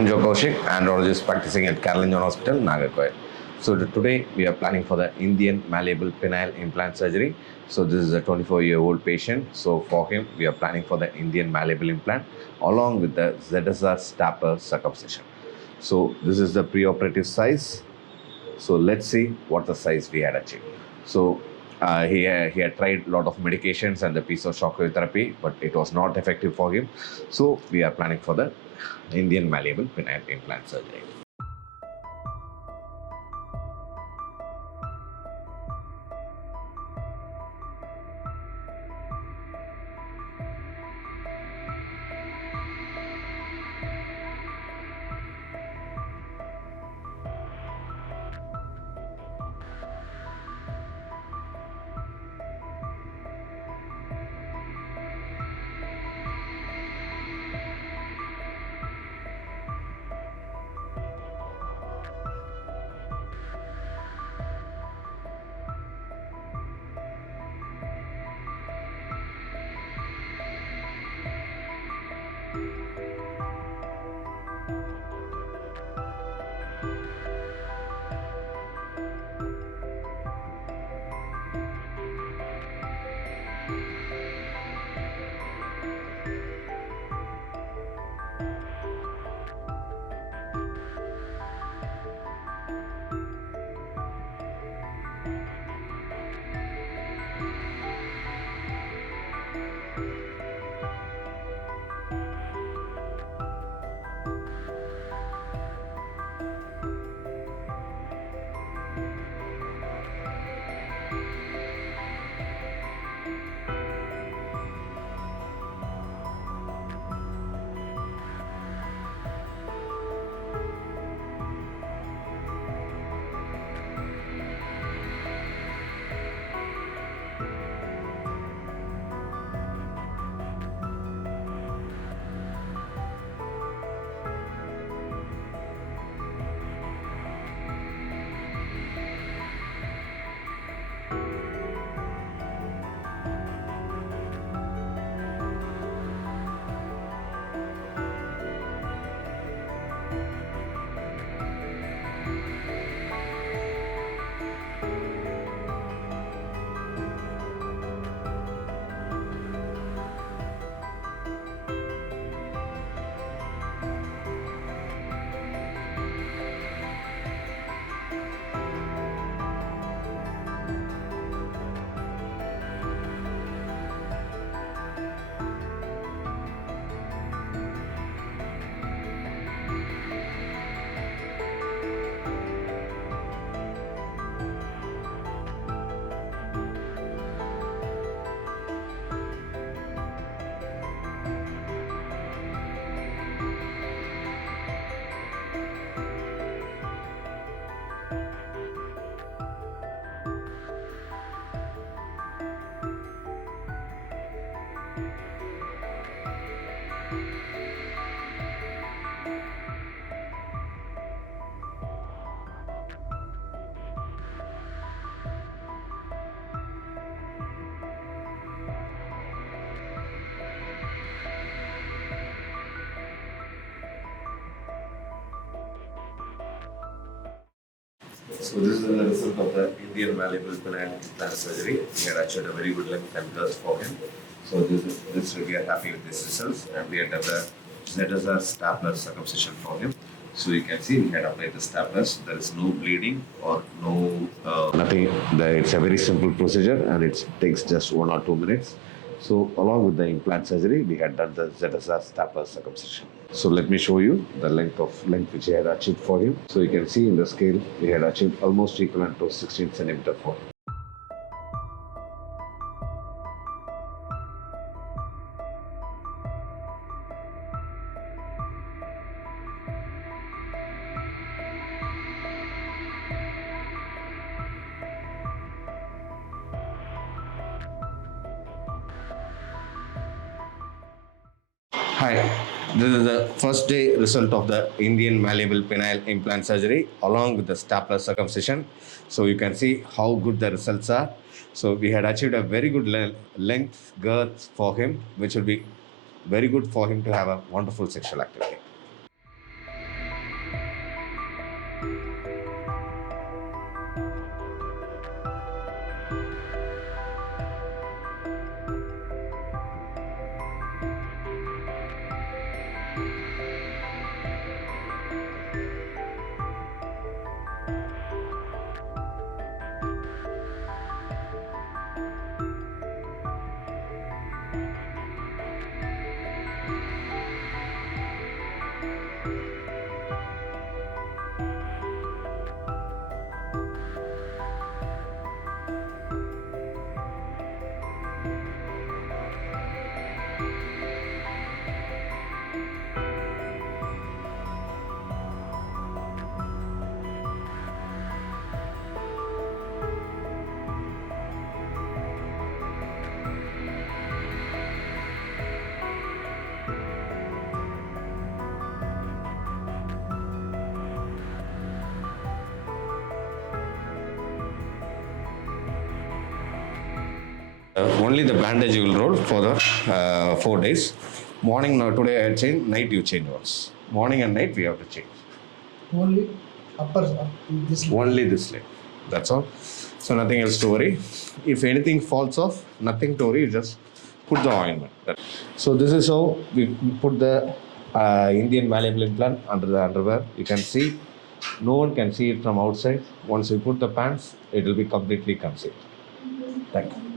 I'm Joe Kaushik, andrologist practicing at Cleaveland Hospital, Nagarkoil. So today we are planning for the Indian Malleable Penile Implant surgery. So this is a 24-year-old patient. So for him, we are planning for the Indian Malleable Implant along with the ZSR stapler circumcision. So this is the preoperative size. So let's see what the size we had achieved. So he had tried a lot of medications and the piece of shockwave therapy, but it was not effective for him. So we are planning for the Indian Malleable Penile Implant surgery. So this is the result of the Indian Malleable Penile Implant surgery. We had achieved a very good length and girth for him. So this we are happy with these results, and we had done the ZSR stapler circumcision for him. So you can see we had applied the staplers. There is no bleeding or no nothing. It's a very simple procedure, and it takes just 1 or 2 minutes. So along with the implant surgery, we had done the ZSR stapler circumcision. So let me show you the length which I had achieved for him. So you can see in the scale, we had achieved almost equivalent to 16 centimeter for him. Hi, this is the first day result of the Indian Malleable Penile Implant surgery along with the stapler circumcision. So you can see how good the results are. So we had achieved a very good length, girth for him, which will be very good for him to have a wonderful sexual activity. Only the bandage you will roll for the 4 days. Morning, today I change, night you change once. Morning and night we have to change. Only upper this leg. Only this leg. That's all. So nothing else to worry. If anything falls off, nothing to worry. You just put the ointment. So this is how we put the Indian malleable implant under the underwear. You can see. No one can see it from outside. Once we put the pants, it will be completely concealed. Thank you.